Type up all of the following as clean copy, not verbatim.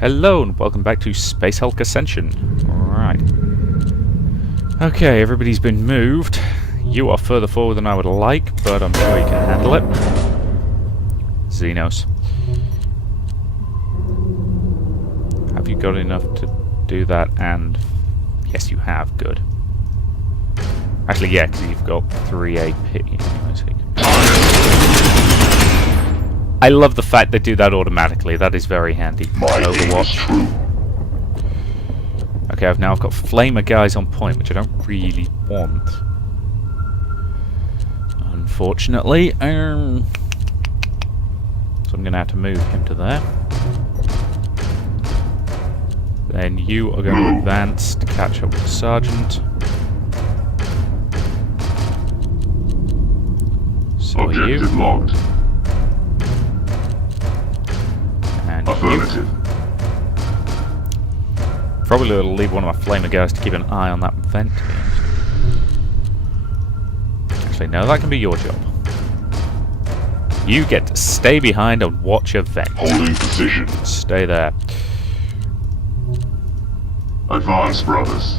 Hello and welcome back to Space Hulk Ascension. Alright. Okay, everybody's been moved. You are further forward than I would like, but I'm sure you can handle it. Xenos. Have you got enough to do that? And yes, you have. Good. Actually, yeah, because you've got 3 AP. I love the fact they do that automatically. That is very handy. Overwatch. Okay, I've got flamer guys on point, which I don't really want. Unfortunately. So I'm going to have to move him to there. Then you are going to advance to catch up with the Sergeant. So Objective locked. Affirmative. Probably will leave one of my flamer guys to keep an eye on that vent. Actually, no, that can be your job. You get to stay behind and watch a vent. Holding position. Stay there. Advance, brothers.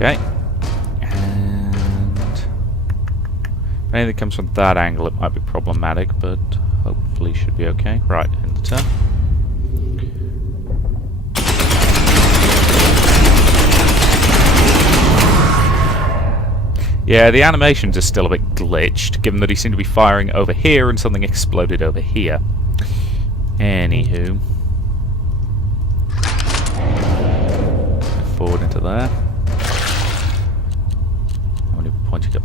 Okay, and if anything comes from that angle, it might be problematic, but hopefully should be okay. Right, end the turn. Yeah, the animations are still a bit glitched, given that he seemed to be firing over here and something exploded over here. Anywho. Forward into there.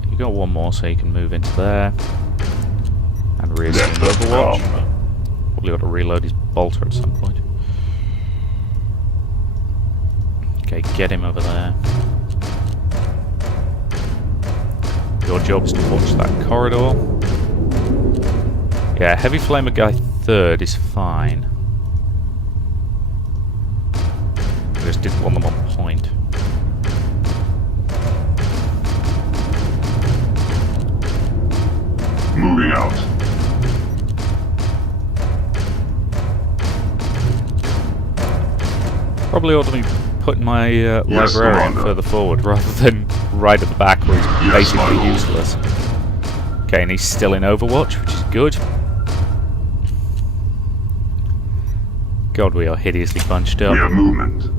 You got one more, so you can move into there and reassume Overwatch. Probably got to reload his bolter at some point. Okay, get him over there. Your job is to watch that corridor. Yeah, heavy flamer guy third is fine. I just didn't want them on point. Moving out. Probably ought to be putting my librarian further forward rather than right at the back where he's basically useless. Okay, and he's still in Overwatch, which is good. God, we are hideously bunched up. We have movement.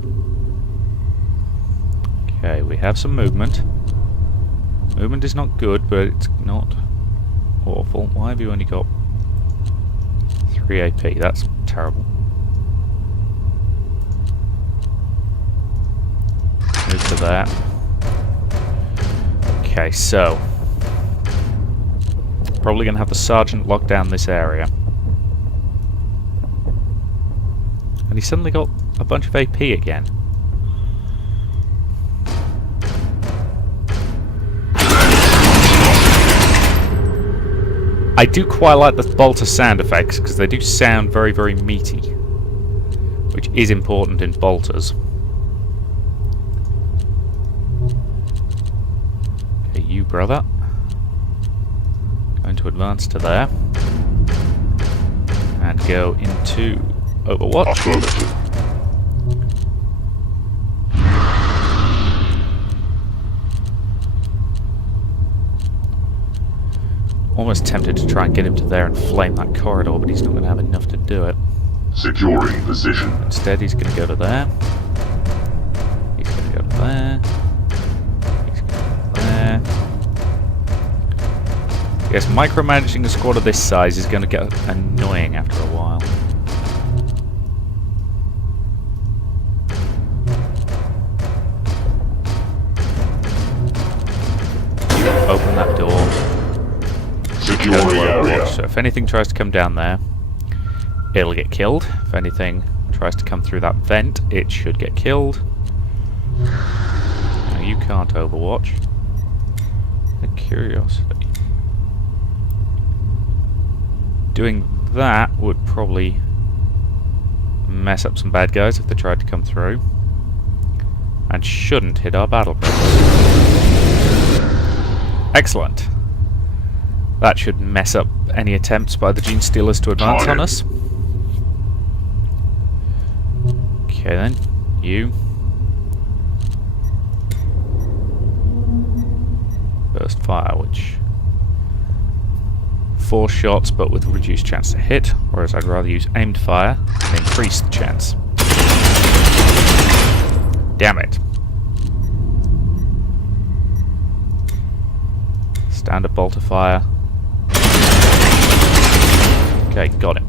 Okay, we have some movement. Movement is not good, but it's not awful. Why have you only got 3 AP? That's terrible. Move to that. Okay, so probably going to have the Sergeant lock down this area. And he suddenly got a bunch of AP again. I do quite like the bolter sound effects because they do sound very, very meaty, which is important in bolters. Okay, you brother. Going to advance to there and go into Overwatch. Almost tempted to try and get him to there and flame that corridor, but he's not going to have enough to do it. Securing position. Instead, he's going to go to there. He's going to go to there. He's going to go to there. Yes, micromanaging a squad of this size is going to get annoying after a while. Open that door. So if anything tries to come down there, it'll get killed. If anything tries to come through that vent, it should get killed. No, you can't Overwatch. The curiosity. Doing that would probably mess up some bad guys if they tried to come through. And shouldn't hit our battle cruisers. Excellent. That should mess up any attempts by the Gene Stealers to advance on us. Okay then, you. Burst fire, which... 4 shots but with reduced chance to hit, whereas I'd rather use aimed fire and increase the chance. Damn it. Standard bolt of fire. Okay, got him.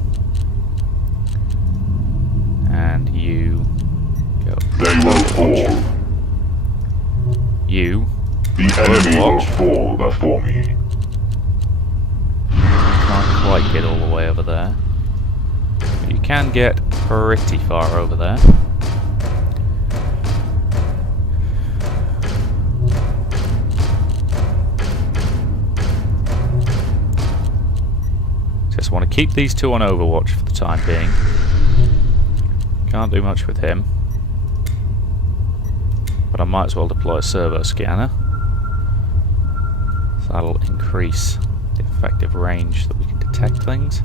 And you go. They will fall. You. The enemy will fall before me. Can't quite get all the way over there. But you can get pretty far over there. Just want to keep these two on Overwatch for the time being. Can't do much with him. But I might as well deploy a servo scanner. So that'll increase the effective range that we can detect things.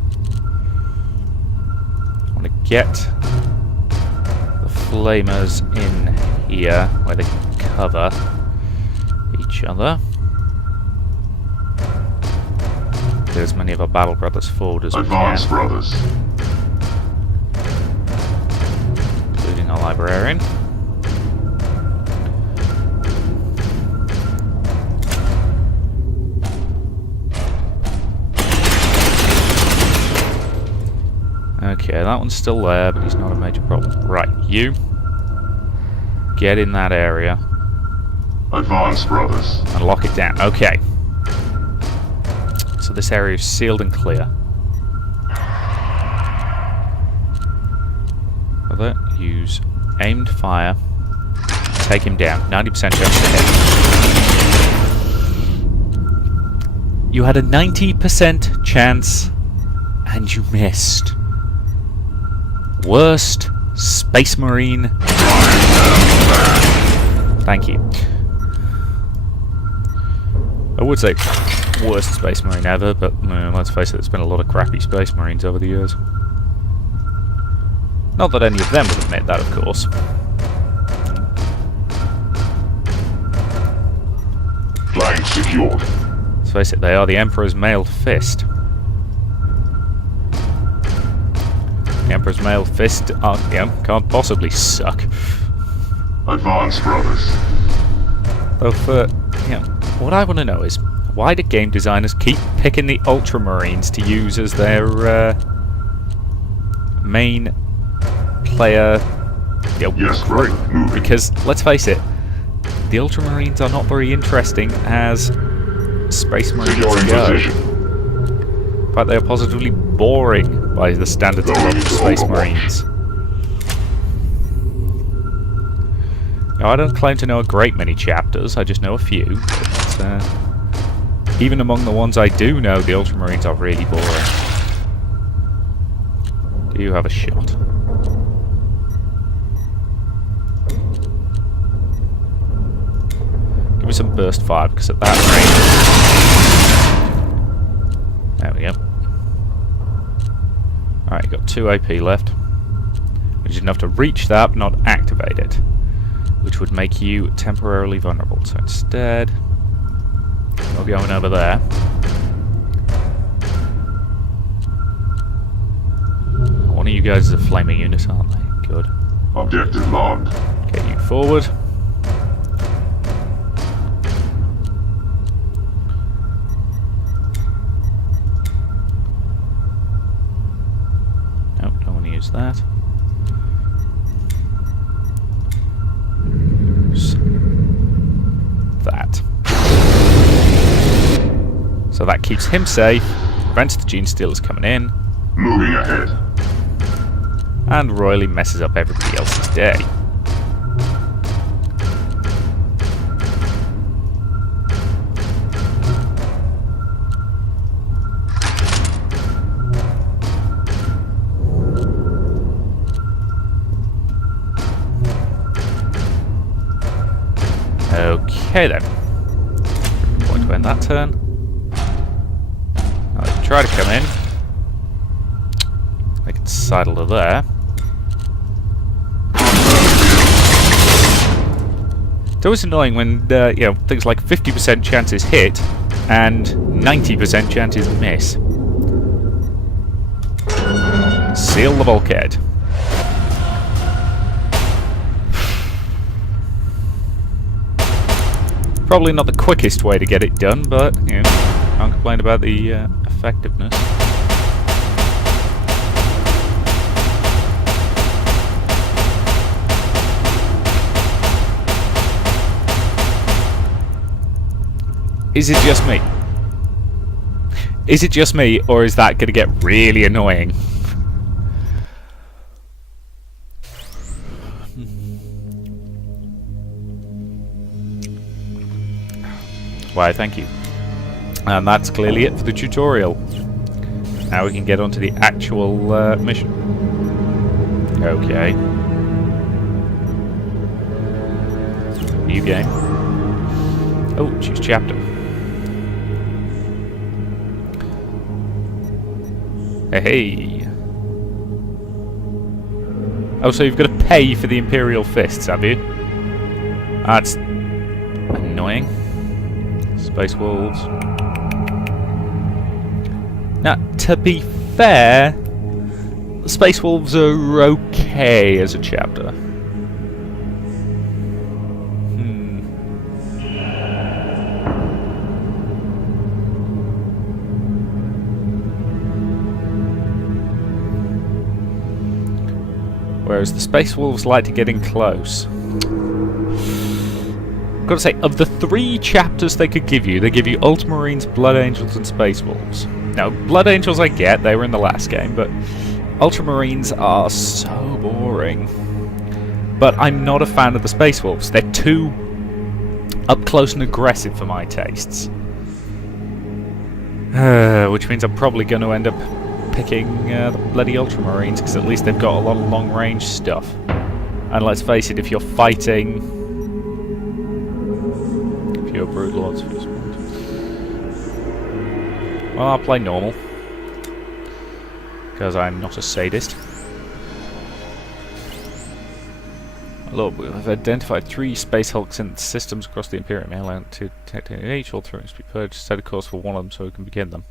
I want to get the flamers in here where they can cover each other. Get as many of our battle brothers forward as we can. Advance, brothers. Including our librarian. Okay, that one's still there, but he's not a major problem. Right, you get in that area. Advance, brothers. And lock it down. Okay. So this area is sealed and clear. Other, use aimed fire. Take him down. 90% chance to hit. You had a 90% chance and you missed. Worst Space Marine. Thank you. I would say worst Space Marine ever, but let's face it, there's been a lot of crappy Space Marines over the years. Not that any of them would admit that, of course. Flank secured. Let's face it, they are the Emperor's mailed fist. The Emperor's mailed fist can't possibly suck. Advance, brothers. Though what I want to know is, why do game designers keep picking the Ultramarines to use as their main player Yes, group? moving. Because, let's face it, the Ultramarines are not very interesting as Space Marines Securing go. position. In fact, they are positively boring by the standards of modern Space Marines. Now, I don't claim to know a great many chapters, I just know a few. But, even among the ones I do know, the Ultramarines are really boring. Do you have a shot? Give me some burst fire, because at that range... There we go. Alright, got 2 AP left. Which is enough to reach that, but not activate it. Which would make you temporarily vulnerable. So instead... we're going over there. One of you guys is a flaming unit, aren't they? Good. Objective logged. Get you forward. Nope, don't want to use that. Use that. So that keeps him safe, prevents the Gene Stealers coming in, Moving ahead. and royally messes up everybody else's day. Okay then. Point to end that turn. Now they can try to come in. They can sidle to there. It's always annoying when you know, things like 50% chances hit and 90% chances miss. Seal the bulkhead. Probably not the quickest way to get it done, but you know, can't complain about the effectiveness. Is it just me? Is it just me, or is that going to get really annoying? Why, thank you. And that's clearly it for the tutorial. Now we can get onto the actual mission. Okay. New game. Oh, choose chapter. Hey. Oh, so you've got to pay for the Imperial Fists, have you? That's annoying. Space Wolves. Now, to be fair, the Space Wolves are okay as a chapter. Whereas the Space Wolves like to get in close. I've got to say, of the 3 chapters they could give you, they give you Ultramarines, Blood Angels, and Space Wolves. Now, Blood Angels I get, they were in the last game, but Ultramarines are so boring. But I'm not a fan of the Space Wolves. They're too up close and aggressive for my tastes. Which means I'm probably going to end up picking the bloody Ultramarines, because at least they've got a lot of long-range stuff. And let's face it, if you're fighting... Pure Brood Lords... Well, I'll play normal. Because I'm not a sadist. Look, we've identified 3 Space Hulk systems across the Imperium. Allow to detect each. All 3 must be purged. Set a course for one of them so we can begin them.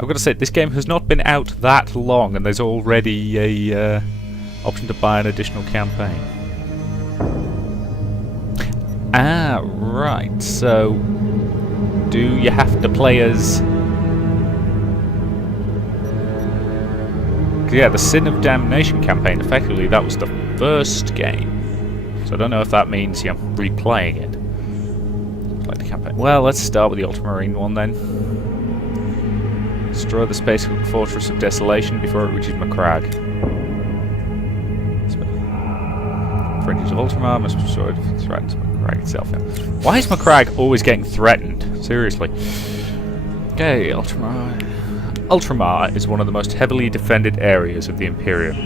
I've got to say, this game has not been out that long, and there's already a option to buy an additional campaign. Ah, right. So, do you have to play as... Yeah, the Sin of Damnation campaign, effectively, that was the first game. So I don't know if that means you're replaying it. Play the campaign. Well, let's start with the Ultramarine one then. Destroy the Space Hulk Fortress of Desolation before it reaches Macragge. Fringes of Ultramar must be destroyed if it threatens Macragge itself. Yeah. Why is Macragge always getting threatened? Seriously. Okay, Ultramar. Ultramar is one of the most heavily defended areas of the Imperium.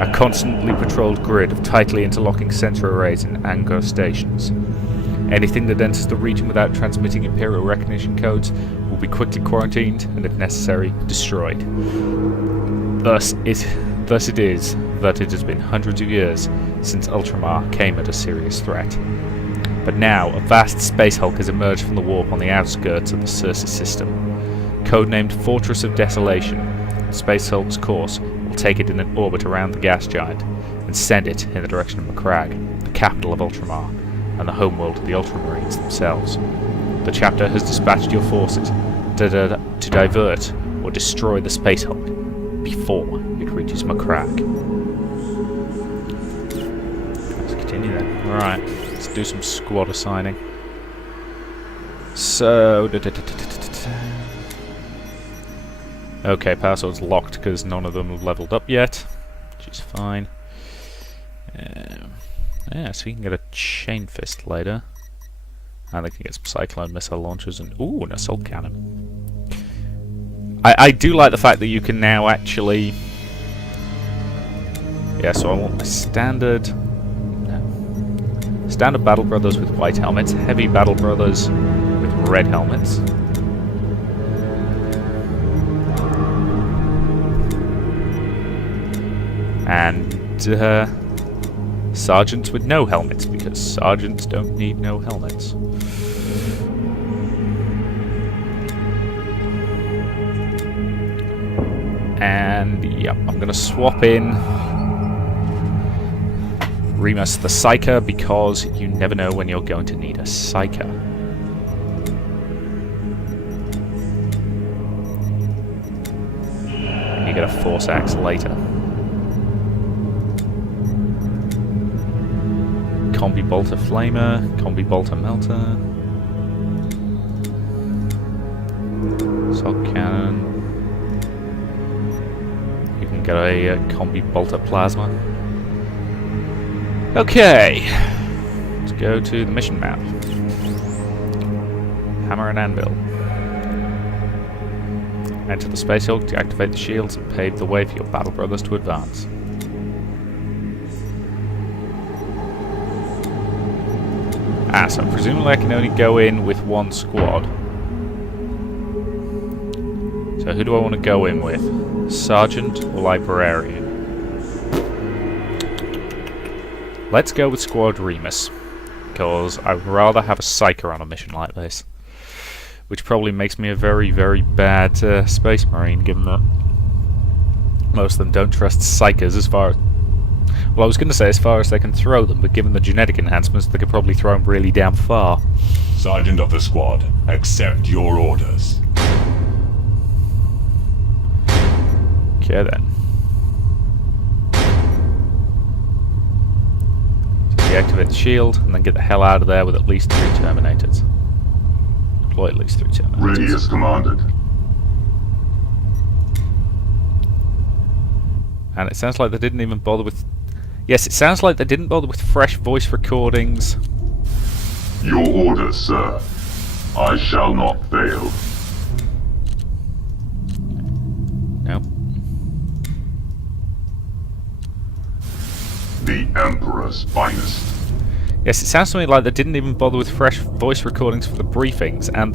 A constantly patrolled grid of tightly interlocking sensor arrays and Angkor stations. Anything that enters the region without transmitting Imperial recognition codes will be quickly quarantined and, if necessary, destroyed. Thus it is that it has been hundreds of years since Ultramar came at a serious threat. But now, a vast Space Hulk has emerged from the warp on the outskirts of the Circe system. Codenamed Fortress of Desolation, Space Hulk's course will take it in an orbit around the gas giant and send it in the direction of Macragge, the capital of Ultramar, and the homeworld of the Ultramarines themselves. The chapter has dispatched your forces to divert or destroy the Space Hulk before it reaches Macragge. Let's continue then. Alright, let's do some squad assigning. So... Okay, power sword's locked because none of them have leveled up yet, which is fine. Yeah, so you can get a chain fist later. And they can get some cyclone missile launchers and... Ooh, an assault cannon. I do like the fact that you can now actually... Yeah, so I want my standard... No. Standard Battle Brothers with white helmets, Heavy Battle Brothers with red helmets. And sergeants with no helmets, because sergeants don't need no helmets. And yep, I'm going to swap in Remus the Psyker, because you never know when you're going to need a Psyker. And you get a Force Axe later. Combi Bolter Flamer, Combi Bolter Melter, Sog Cannon. You can get a Combi Bolter Plasma. Okay, let's go to the mission map. Hammer and Anvil. Enter the Space Hulk to activate the shields and pave the way for your Battle Brothers to advance. So presumably I can only go in with one squad. So who do I want to go in with? Sergeant or Librarian? Let's go with Squad Remus, because I'd rather have a Psyker on a mission like this. Which probably makes me a very, very bad Space Marine, given that most of them don't trust Psykers as far as... Well, I was going to say as far as they can throw them, but given the genetic enhancements, they could probably throw them really damn far. Sergeant of the squad, accept your orders. Okay then. So deactivate the shield, and then get the hell out of there with at least 3 Terminators. Deploy at least 3 Terminators. Ready as commanded. And it sounds like they didn't even bother with... Yes, it sounds like they didn't bother with fresh voice recordings. Your orders, sir. I shall not fail. No. The Emperor's finest. Yes, it sounds to me like they didn't even bother with fresh voice recordings for the briefings, and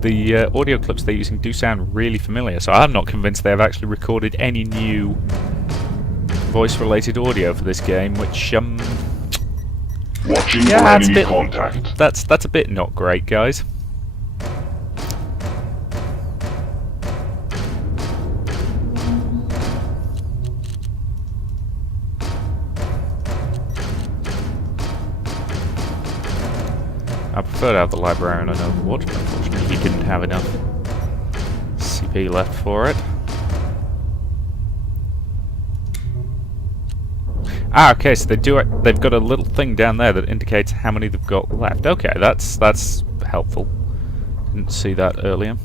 the audio clips they're using do sound really familiar, so I'm not convinced they have actually recorded any new voice-related audio for this game, which, Watching yeah, for that's enemy contact. That's a bit not great, guys. I prefer to have the Librarian on Overwatch, but unfortunately he didn't have enough CP left for it. Ah, okay, so they've got a little thing down there that indicates how many they've got left. Okay, that's helpful. Didn't see that earlier.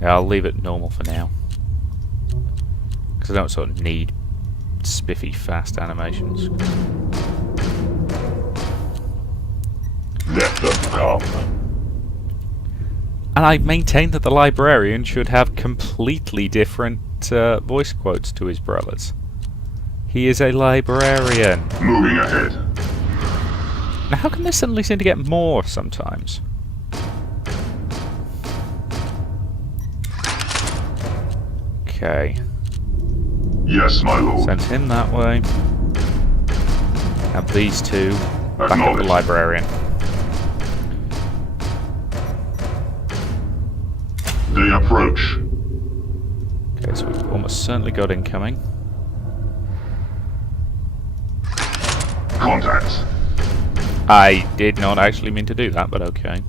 Yeah, I'll leave it normal for now, because I don't sort of need spiffy fast animations. Let them come. And I maintain that the Librarian should have completely different voice quotes to his brothers. He is a Librarian. Moving ahead. Now how come they suddenly seem to get more sometimes? Okay. Yes, my lord. Send him that way. Have these two back up the Librarian. They approach. Okay, so we've almost certainly got incoming. Contact. I did not actually mean to do that, but okay.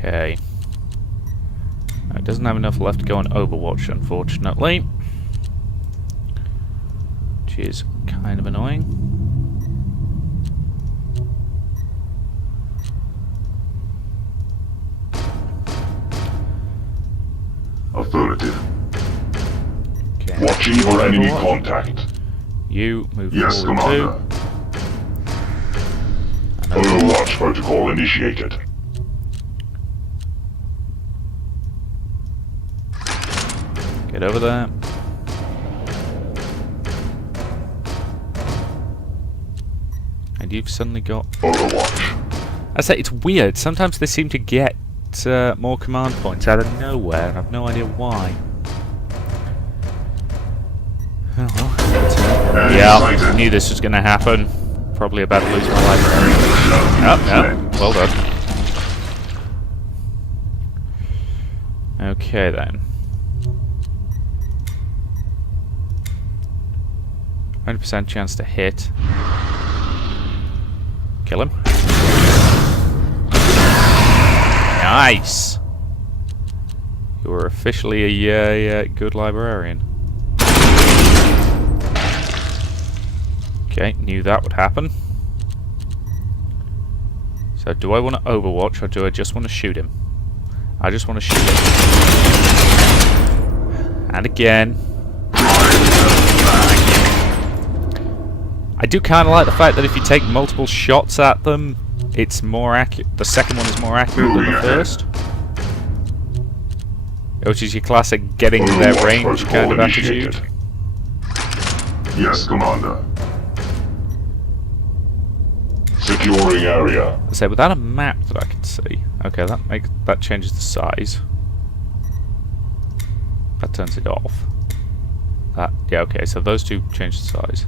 Okay. It doesn't have enough left to go on Overwatch, unfortunately. Which is kind of annoying. Affirmative. Okay. Watching for enemy contact. You move Yes, forward Commander. too. Overwatch protocol initiated. Get over there. And you've suddenly got... Overwatch. I say, it's weird. Sometimes they seem to get more command points out of nowhere, and I've no idea why. Oh well. Yeah, I knew this was going to happen. Probably about to lose my library. Oh, no. Well done. Okay, then. 100% chance to hit. Kill him. Nice! You are officially a good librarian. Okay, knew that would happen. So do I want to overwatch or do I just want to shoot him? I just want to shoot him. And again. I do kind of like the fact that if you take multiple shots at them, it's more accurate. The second one is more accurate than the first. Which is your classic getting their range kind of attitude. Yes, Commander. Securing area. I say without a map that I can see. Okay, that changes the size. That turns it off. Yeah, okay, so those two change the size.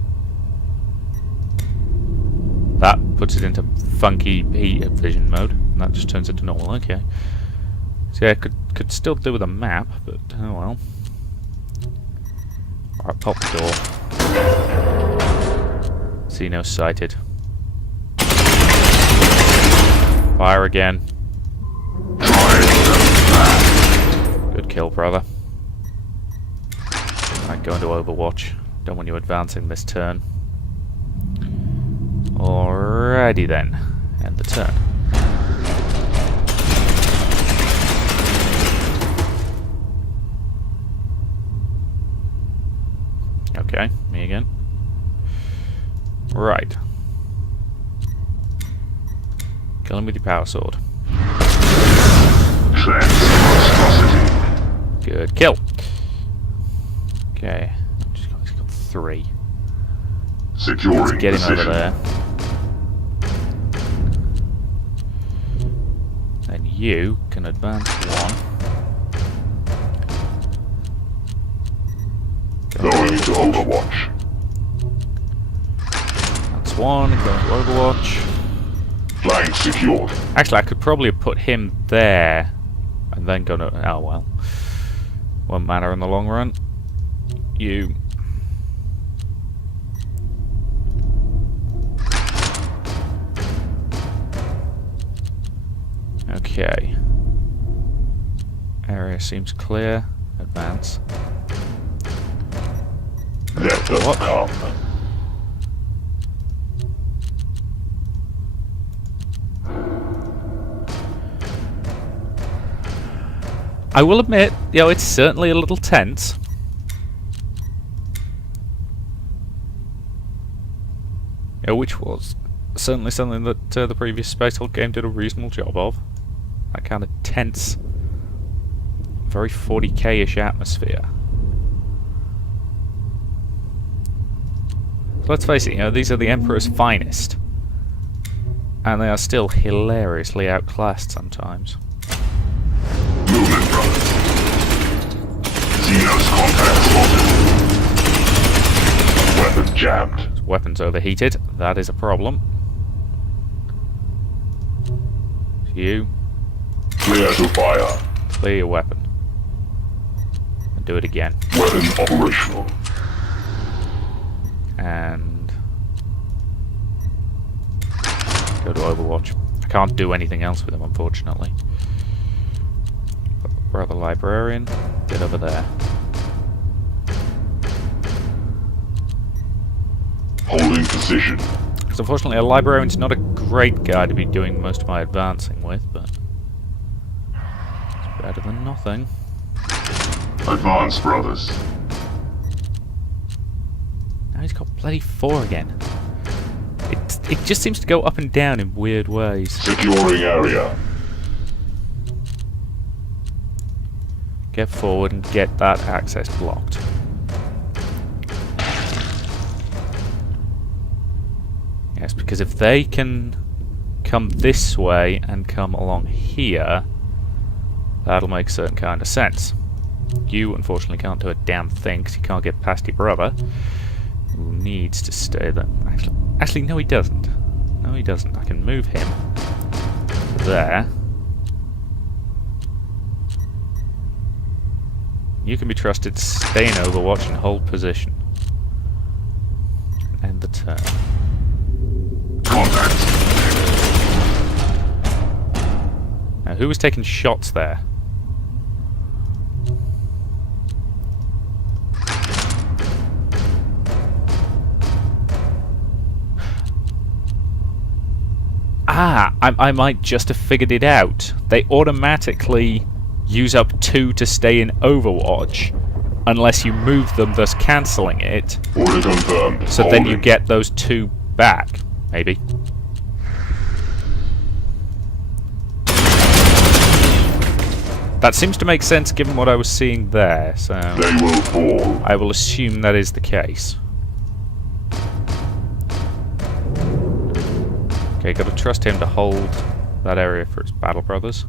That puts it into funky heat vision mode, and that just turns it to normal. Okay. So yeah, could still do with a map, but oh well. Alright, pop the door. Xeno sighted. Fire again. Good kill, brother. Right, go into Overwatch. Don't want you advancing this turn. Alrighty then. End the turn. Okay, me again. Right. Kill him with your power sword. Good kill. Okay. He's got 3. Securing Let's get him position. over there. Then you can advance 1. Going to Overwatch. That's 1, going to Overwatch. Flank secured. Actually, I could probably have put him there and then go to... Oh, well. Won't matter in the long run. You... Okay. Area seems clear. Advance. Let them come. I will admit, it's certainly a little tense. Which was certainly something that the previous Space Hulk game did a reasonable job of. That kind of tense, very 40k-ish atmosphere. So let's face it, these are the Emperor's finest. And they are still hilariously outclassed sometimes. Movement, brothers. Xenos contact spotted. Weapon jammed. Weapons overheated. That is a problem. You. Clear to fire. Clear your weapon. And do it again. Weapon operational. And go to Overwatch. I can't do anything else with him, unfortunately. Brother Librarian, get over there. Holding position. Because unfortunately, a Librarian's not a great guy to be doing most of my advancing with, but it's better than nothing. Advance, brothers. Now he's got bloody 4 again. It just seems to go up and down in weird ways. Securing area. Get forward and get that access blocked. Yes, because if they can come this way and come along here, that'll make a certain kind of sense. You, unfortunately, can't do a damn thing because you can't get past your brother, who needs to stay there. Actually, no, he doesn't. No, he doesn't. I can move him there. You can be trusted to stay in Overwatch and hold position. End the turn. Contact. Now, who was taking shots there? Ah, I might just have figured it out. They automatically use up 2 to stay in Overwatch, unless you move them, thus cancelling it. Order confirmed. So then you get those 2 back, maybe. That seems to make sense given what I was seeing there, so They will fall. I will assume that is the case. Okay, gotta trust him to hold that area for his battle brothers.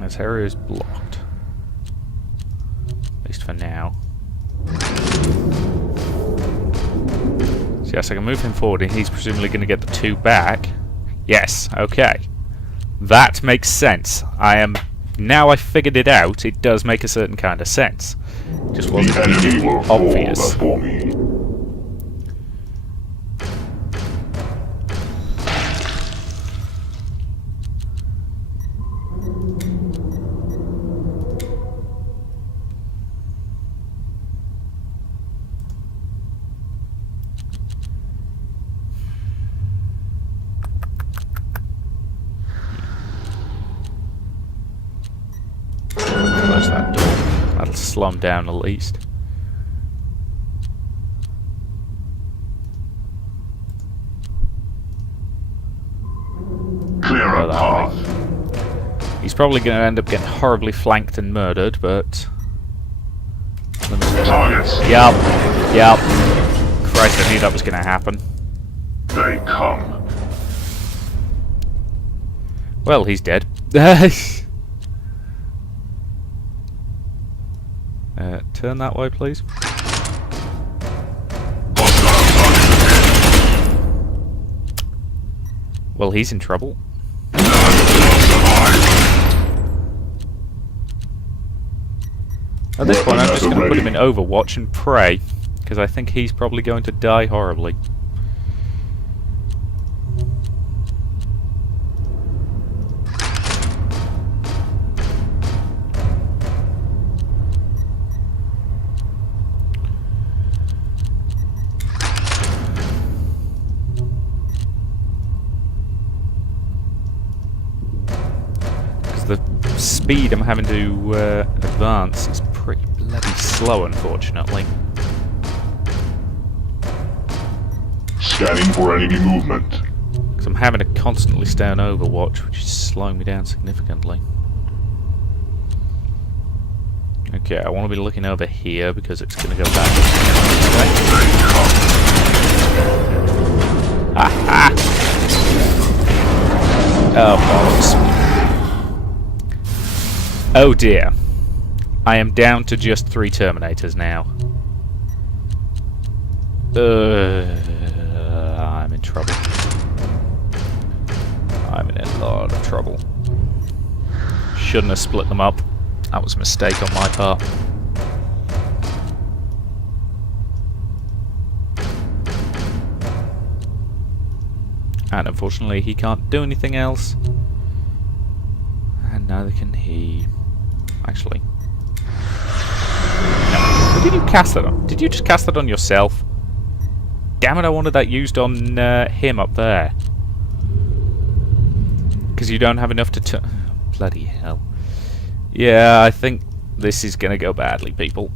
This area is blocked. At least for now. So yes, I can move him forward and he's presumably going to get the 2 back. Yes, okay. That makes sense. Now I figured it out, it does make a certain kind of sense. Just wasn't The enemy will fall obvious. before me. Close that door. That'll slow him down at least. Clear a path. He's probably going to end up getting horribly flanked and murdered, but... Targets. Yup. Christ, I knew that was going to happen. They come. Well, he's dead. Turn that way, please. Well, he's in trouble. At this point, I'm just going to put him in Overwatch and pray, because I think he's probably going to die horribly. The speed I'm having to advance is pretty bloody slow, unfortunately. Scanning for enemy movement. Because I'm having to constantly stay on Overwatch, which is slowing me down significantly. Okay, I want to be looking over here because it's going to go back this way. Aha! Oh, bollocks. Oh dear. I am down to just 3 Terminators now. I'm in trouble. I'm in a lot of trouble. Shouldn't have split them up. That was a mistake on my part. And unfortunately he can't do anything else. And neither can he. Actually. No. Who did you cast that on? Did you just cast that on yourself? Damn it, I wanted that used on him up there. Because you don't have enough to bloody hell. Yeah, I think this is going to go badly, people.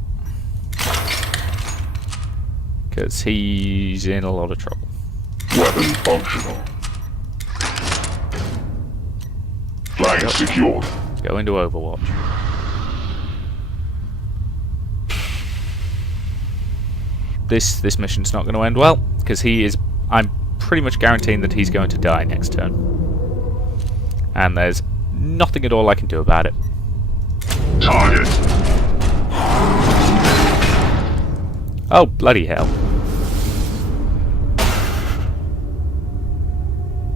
Because he's in a lot of trouble. Weapon functional. Flag secured. Go into Overwatch. This mission's not going to end well, because he is... I'm pretty much guaranteeing that he's going to die next turn. And there's nothing at all I can do about it. Target. Oh, bloody hell.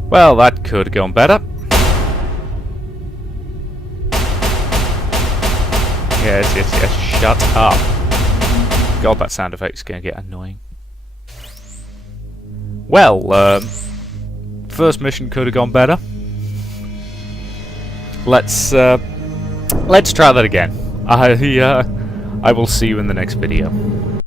Well, that could have gone better. Yes, shut up. God, that sound effect's going to get annoying. Well, first mission could have gone better. Let's try that again. I will see you in the next video.